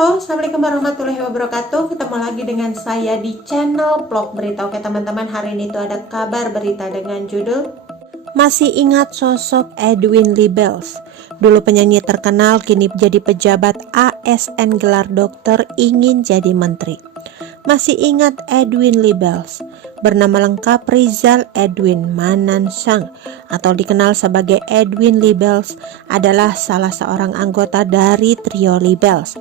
Halo, Assalamualaikum warahmatullahi wabarakatuh. Ketemu lagi dengan saya di channel Vlog Berita. Oke teman-teman, hari ini tuh ada kabar berita dengan judul Masih ingat sosok Edwin Libels? Dulu penyanyi terkenal, kini jadi pejabat ASN gelar dokter, ingin jadi menteri. Masih ingat Edwin Libels? Bernama lengkap Rizal Edwin Manansang atau dikenal sebagai Edwin Libels, adalah salah seorang anggota dari trio Libels.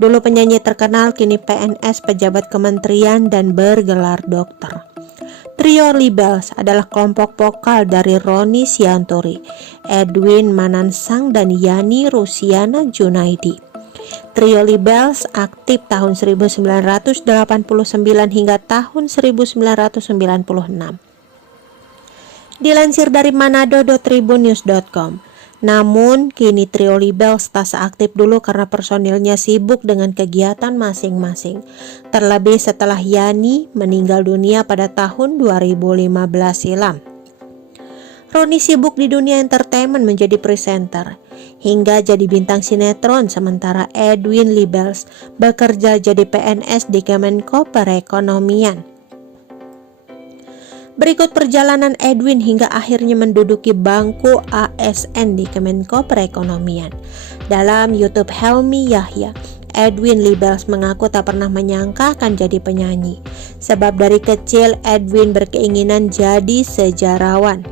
Dulu penyanyi terkenal, kini PNS, pejabat kementerian dan bergelar dokter. Trio Libels adalah kelompok vokal dari Roni Sianturi, Edwin Manansang, dan Yani Rusiana Junaidi. Trio Libels aktif tahun 1989 hingga tahun 1996. Dilansir dari manado.tribunnews.com. Namun, kini trio Libels tak seaktif dulu karena personilnya sibuk dengan kegiatan masing-masing. Terlebih setelah Yani meninggal dunia pada tahun 2015 silam. Roni sibuk di dunia entertainment menjadi presenter hingga jadi bintang sinetron, sementara Edwin Libels bekerja jadi PNS di Kemenko Perekonomian. Berikut perjalanan Edwin hingga akhirnya menduduki bangku ASN di Kemenko Perekonomian. Dalam YouTube Helmi Yahya, Edwin Libels mengaku tak pernah menyangka akan jadi penyanyi. Sebab dari kecil Edwin berkeinginan jadi sejarawan.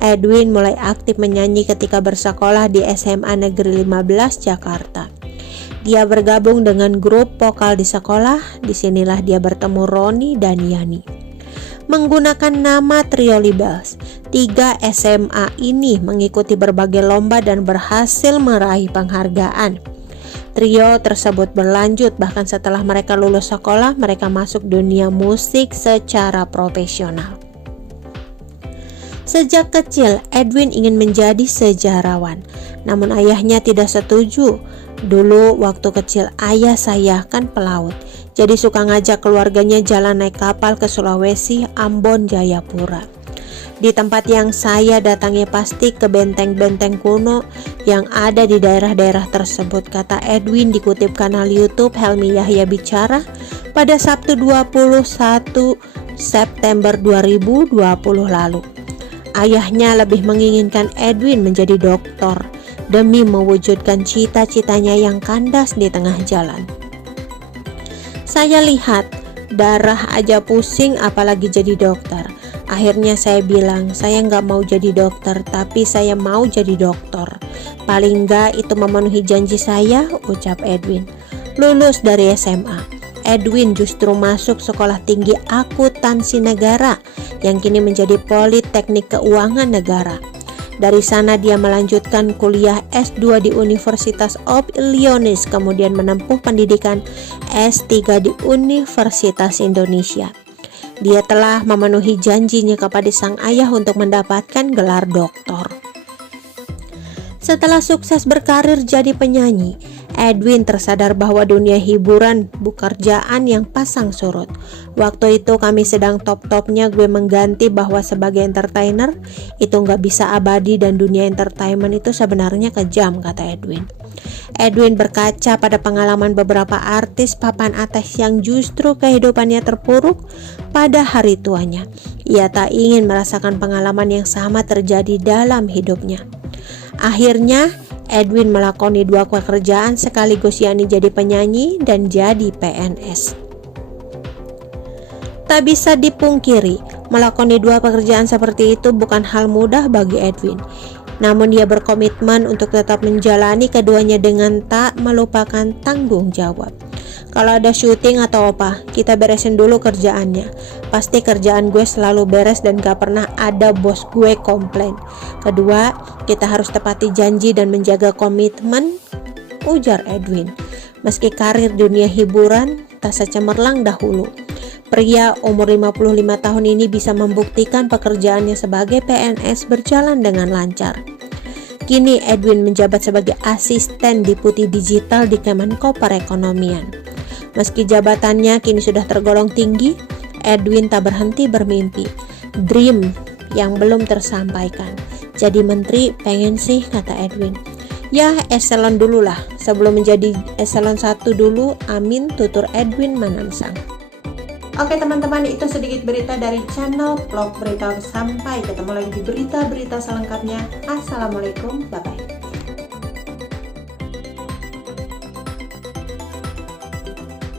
Edwin mulai aktif menyanyi ketika bersekolah di SMA Negeri 15 Jakarta. Dia bergabung dengan grup vokal di sekolah. Disinilah dia bertemu Roni dan Yani. Menggunakan nama trio Libels, 3 SMA ini mengikuti berbagai lomba dan berhasil meraih penghargaan. Trio tersebut berlanjut, bahkan setelah mereka lulus sekolah, mereka masuk dunia musik secara profesional. Sejak kecil, Edwin ingin menjadi sejarawan, namun ayahnya tidak setuju. Dulu waktu kecil, ayah saya kan pelaut, jadi suka ngajak keluarganya jalan naik kapal ke Sulawesi, Ambon, Jayapura. Di tempat yang saya datangi pasti ke benteng-benteng kuno yang ada di daerah-daerah tersebut, kata Edwin dikutip kanal YouTube Helmi Yahya Bicara pada Sabtu 21 September 2020 lalu. Ayahnya lebih menginginkan Edwin menjadi dokter demi mewujudkan cita-citanya yang kandas di tengah jalan. Saya lihat darah aja pusing apalagi jadi dokter. Akhirnya saya bilang saya nggak mau jadi dokter, tapi saya mau jadi dokter. Paling nggak itu memenuhi janji saya, ucap Edwin. Lulus dari SMA, Edwin justru masuk Sekolah Tinggi Akuntansi Negara yang kini menjadi Politeknik Keuangan Negara. Dari sana dia melanjutkan kuliah S2 di Universitas of Illinois, kemudian menempuh pendidikan S3 di Universitas Indonesia. Dia telah memenuhi janjinya kepada sang ayah untuk mendapatkan gelar doktor. Setelah sukses berkarir jadi penyanyi, Edwin tersadar bahwa dunia hiburan pekerjaan yang pasang surut. Waktu itu kami sedang top-topnya, gue mengganti bahwa sebagai entertainer itu nggak bisa abadi dan dunia entertainment itu sebenarnya kejam, kata Edwin. Edwin berkaca pada pengalaman beberapa artis papan atas yang justru kehidupannya terpuruk pada hari tuanya. Ia tak ingin merasakan pengalaman yang sama terjadi dalam hidupnya. Akhirnya Edwin melakoni 2 pekerjaan sekaligus, yakni jadi penyanyi dan jadi PNS. Tak bisa dipungkiri, melakoni 2 pekerjaan seperti itu bukan hal mudah bagi Edwin. Namun dia berkomitmen untuk tetap menjalani keduanya dengan tak melupakan tanggung jawab. Kalau ada syuting atau apa, kita beresin dulu kerjaannya. Pasti kerjaan gue selalu beres dan gak pernah ada bos gue komplain. Kedua, kita harus tepati janji dan menjaga komitmen, ujar Edwin. Meski karir dunia hiburan tak secemerlang dahulu, pria umur 55 tahun ini bisa membuktikan pekerjaannya sebagai PNS berjalan dengan lancar. Kini Edwin menjabat sebagai asisten Deputi Digital di Kemenko Perekonomian. Meski jabatannya kini sudah tergolong tinggi, Edwin tak berhenti bermimpi. Dream yang belum tersampaikan. Jadi menteri pengen sih, kata Edwin. Ya eselon dulu lah, sebelum menjadi eselon 1 dulu. Amin, tutur Edwin Manansang. Oke teman-teman, itu sedikit berita dari channel Vlog Berita. Sampai ketemu lagi di berita-berita selengkapnya. Assalamualaikum, bye-bye.